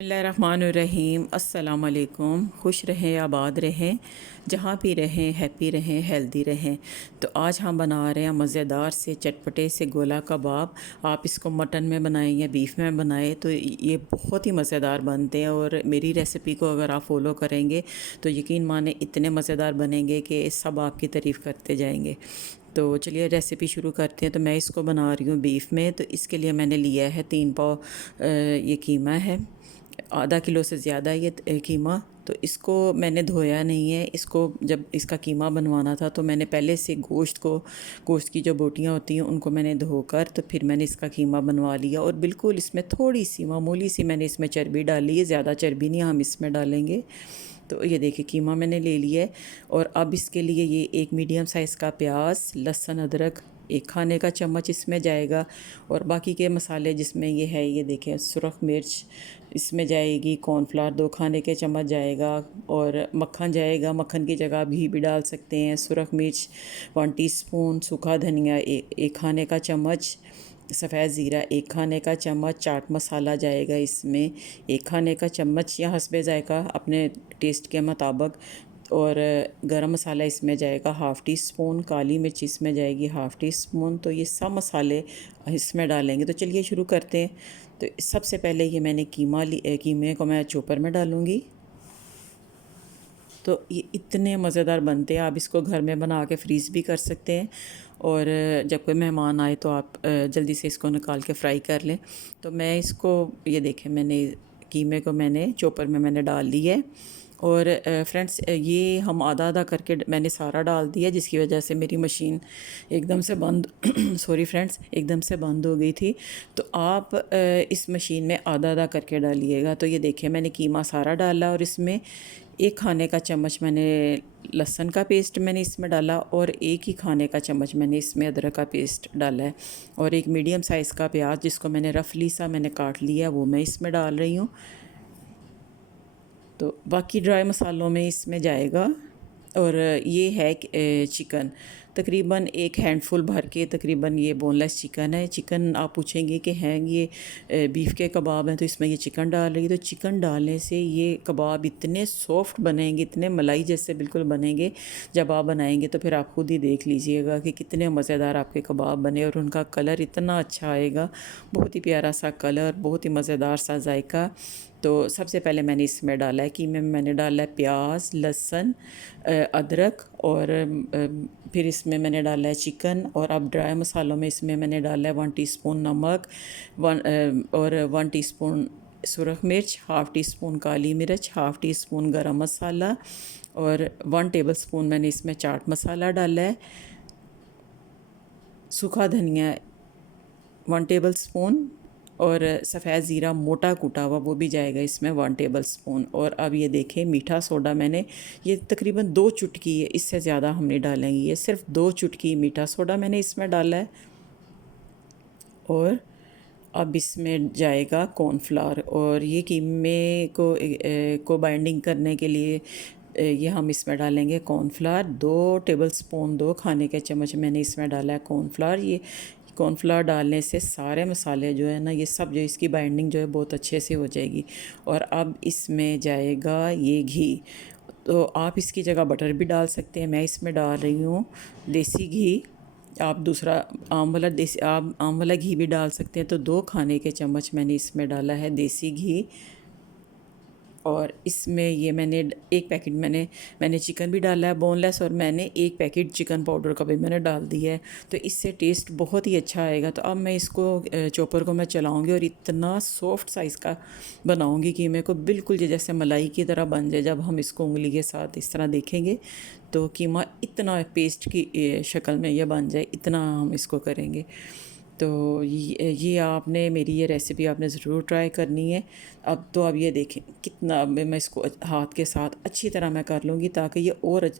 बिस्मिल्लाहिर्रहमानिर्रहीम। अस्सलाम वालेकुम। खुश रहें, आबाद रहें, जहाँ भी रहें हैप्पी रहें, हेल्दी रहें। तो आज हम बना रहे हैं मज़ेदार से चटपटे से गोला कबाब। आप इसको मटन में बनाएं या बीफ में बनाएं तो ये बहुत ही मज़ेदार बनते हैं। और मेरी रेसिपी को अगर आप फॉलो करेंगे तो यकीन माने इतने मज़ेदार बनेंगे कि सब आपकी तारीफ़ करते जाएंगे। तो चलिए रेसिपी शुरू करते हैं। तो मैं इसको बना रही हूँ बीफ में। तो इसके लिए मैंने लिया है 3 पाव ये कीमा है। आधा किलो से ज़्यादा ये कीमा। तो इसको मैंने धोया नहीं है। इसको जब इसका कीमा बनवाना था तो मैंने पहले से गोश्त की जो बोटियां होती हैं उनको मैंने धोकर तो फिर मैंने इसका कीमा बनवा लिया। और बिल्कुल इसमें थोड़ी सी मामूली सी मैंने इसमें चर्बी डाली है, ज़्यादा चर्बी नहीं हम इसमें डालेंगे। तो ये देखिए कीमा मैंने ले लिया है। और अब इसके लिए ये एक मीडियम साइज़ का प्याज, लहसुन, अदरक 1 खाने का चम्मच इसमें जाएगा। और बाकी के मसाले जिसमें ये है, ये देखें, सुरख मिर्च इसमें जाएगी, कॉर्नफ्लावर 2 खाने के चम्मच जाएगा। और मक्खन जाएगा, मक्खन की जगह घी भी डाल सकते हैं। सुरख मिर्च 1 टीस्पून, सूखा धनिया 1 खाने का चम्मच, सफ़ेद ज़ीरा 1 खाने का चम्मच, चाट मसाला जाएगा इसमें 1 खाने का चम्मच या हस्बे ज़ायक़ा अपने टेस्ट के मुताबिक। और गरम मसाला इसमें जाएगा 1/2 टीस्पून, काली मिर्च इसमें जाएगी 1/2 टीस्पून। तो ये सब मसाले इसमें डालेंगे। तो चलिए शुरू करते हैं। तो सबसे पहले ये मैंने कीमे को मैं चॉपर में डालूँगी। तो ये इतने मज़ेदार बनते हैं, आप इसको घर में बना के फ्रीज़ भी कर सकते हैं। और जब कोई मेहमान आए तो आप जल्दी से इसको निकाल के फ्राई कर लें। तो मैं इसको, ये देखें, मैंने कीमे को मैंने चॉपर में मैंने डाल ली है। और फ्रेंड्स, ये हम आधा आधा करके मैंने सारा डाल दिया, जिसकी वजह से मेरी मशीन एकदम से बंद सॉरी फ्रेंड्स, एकदम से बंद हो गई थी। तो आप इस मशीन में आधा आधा करके डालिएगा। तो ये देखिए मैंने कीमा सारा डाला और इसमें 1 खाने का चम्मच मैंने लहसुन का पेस्ट मैंने इसमें डाला। और 1 ही खाने का चम्मच मैंने इसमें अदरक का पेस्ट डाला है। और एक मीडियम साइज़ का प्याज जिसको मैंने रफली सा मैंने काट लिया, वो मैं इसमें डाल रही हूँ। तो बाकी ड्राई मसालों में इसमें जाएगा। और ये है चिकन, तकरीबन 1 हैंडफुल भर के, तकरीबन ये बोनलेस चिकन है। चिकन आप पूछेंगे कि हैं ये बीफ के कबाब हैं तो इसमें ये चिकन डाल रही है। तो चिकन डालने से ये कबाब इतने सॉफ्ट बनेंगे, इतने मलाई जैसे बिल्कुल बनेंगे। जब आप बनाएंगे तो फिर आप खुद ही देख लीजिएगा कि कितने मज़ेदार आपके कबाब बने। और उनका कलर इतना अच्छा आएगा, बहुत ही प्यारा सा कलर, बहुत ही मज़ेदार सा जायका। तो सबसे पहले मैंने इसमें डाला है कि मैंने डाला है प्याज, लहसुन, अदरक। और फिर इसमें मैंने डाला है चिकन। और अब ड्राई मसालों में इसमें मैंने डाला है 1 टीस्पून नमक, 1 टीस्पून सुरख मिर्च, 1/2 टीस्पून काली मिर्च, 1/2 टीस्पून गरम मसाला। और 1 टेबलस्पून मैंने इसमें चाट मसाला डाला है। सूखा धनिया 1 टेबलस्पून। और सफ़ेद ज़ीरा मोटा कूटा हुआ वो भी जाएगा इसमें 1 टेबलस्पून। और अब ये देखें मीठा सोडा मैंने, ये तकरीबन 2 चुटकी है, इससे ज़्यादा हम नहीं डालेंगे। ये सिर्फ 2 चुटकी मीठा सोडा मैंने इसमें डाला है। और अब इसमें जाएगा कॉर्नफ्लावर। और ये कीमे को बाइंडिंग करने के लिए ये हम इसमें डालेंगे कॉर्नफ्लावर 2 टेबलस्पून, 2 खाने के चम्मच मैंने इसमें डाला है कॉर्नफ्लावर। ये कॉर्नफ्लावर डालने से सारे मसाले जो है ना, ये सब जो इसकी बाइंडिंग जो है बहुत अच्छे से हो जाएगी। और अब इसमें जाएगा ये घी। तो आप इसकी जगह बटर भी डाल सकते हैं, मैं इसमें डाल रही हूँ देसी घी। आप दूसरा आम वाला घी भी डाल सकते हैं। तो 2 खाने के चम्मच मैंने इसमें डाला है देसी घी। और इसमें ये मैंने 1 पैकेट मैंने चिकन भी डाला है बोनलेस। और मैंने 1 पैकेट चिकन पाउडर का भी मैंने डाल दिया है। तो इससे टेस्ट बहुत ही अच्छा आएगा। तो अब मैं इसको चॉपर को मैं चलाऊंगी और इतना सॉफ्ट साइज़ का बनाऊंगी कि मेरे को बिल्कुल जैसे मलाई की तरह बन जाए। जब हम इसको उंगली के साथ इस तरह देखेंगे तो कीमा इतना पेस्ट की शक्ल में यह बन जाए, इतना हम इसको करेंगे। तो ये आपने मेरी ये रेसिपी आपने ज़रूर ट्राई करनी है। अब ये देखें कितना, अब मैं इसको हाथ के साथ अच्छी तरह मैं कर लूँगी ताकि ये और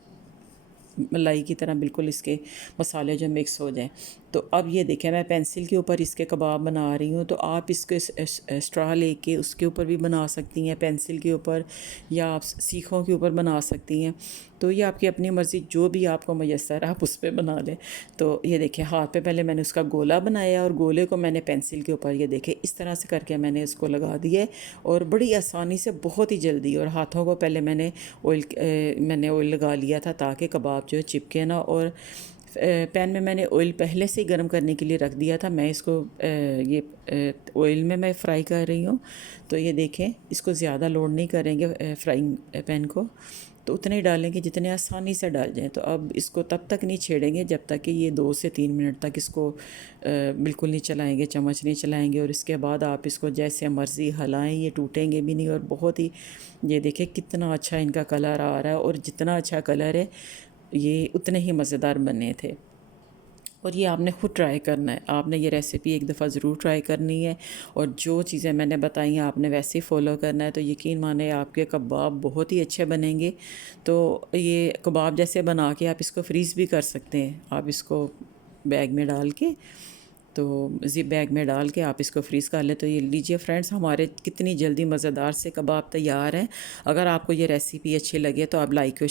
मलाई की तरह बिल्कुल इसके मसाले जो मिक्स हो जाएं। तो अब ये देखें मैं पेंसिल के ऊपर इसके कबाब बना रही हूँ। तो आप इसके स्ट्रा लेके उसके ऊपर भी बना सकती हैं, पेंसिल के ऊपर, या आप सीखों के ऊपर बना सकती हैं। तो ये आपकी अपनी मर्ज़ी, जो भी आपको मैसर है आप उस पे बना लें। तो ये देखिए हाथ पे पहले मैंने उसका गोला बनाया और गोले को मैंने पेंसिल के ऊपर ये देखिए इस तरह से करके मैंने इसको लगा दिया है और बड़ी आसानी से बहुत ही जल्दी। और हाथों को पहले मैंने ऑयल लगा लिया था ताकि कबाब जो है चिपके ना। और पैन में मैंने ऑयल पहले से ही गर्म करने के लिए रख दिया था। मैं इसको ये ऑयल में मैं फ्राई कर रही हूँ। तो ये देखें इसको ज़्यादा लोड नहीं करेंगे फ्राइंग पैन को, तो उतने ही डालेंगे जितने आसानी से डाल जाएँ। तो अब इसको तब तक नहीं छेड़ेंगे जब तक कि ये 2 से 3 मिनट तक इसको बिल्कुल नहीं चलाएंगे, चम्मच नहीं चलाएंगे। और इसके बाद आप इसको जैसे मर्ज़ी हिलाएं, ये टूटेंगे भी नहीं। और बहुत ही ये देखिए कितना अच्छा इनका कलर आ रहा है, और जितना अच्छा कलर है ये उतने ही मज़ेदार बने थे। और ये आपने ख़ुद ट्राई करना है, आपने ये रेसिपी एक दफ़ा ज़रूर ट्राई करनी है। और जो चीज़ें मैंने बताई हैं आपने वैसे ही फ़ॉलो करना है, तो यकीन माने आपके कबाब बहुत ही अच्छे बनेंगे। तो ये कबाब जैसे बना के आप इसको फ्रीज़ भी कर सकते हैं। आप इसको बैग में डाल के, तो ज़िप बैग में डाल के आप इसको फ्रीज़ कर लें। तो ये लीजिए फ्रेंड्स, हमारे कितनी जल्दी मज़ेदार से कबाब तैयार हैं। अगर आपको ये रेसिपी अच्छी लगे तो आप लाइक और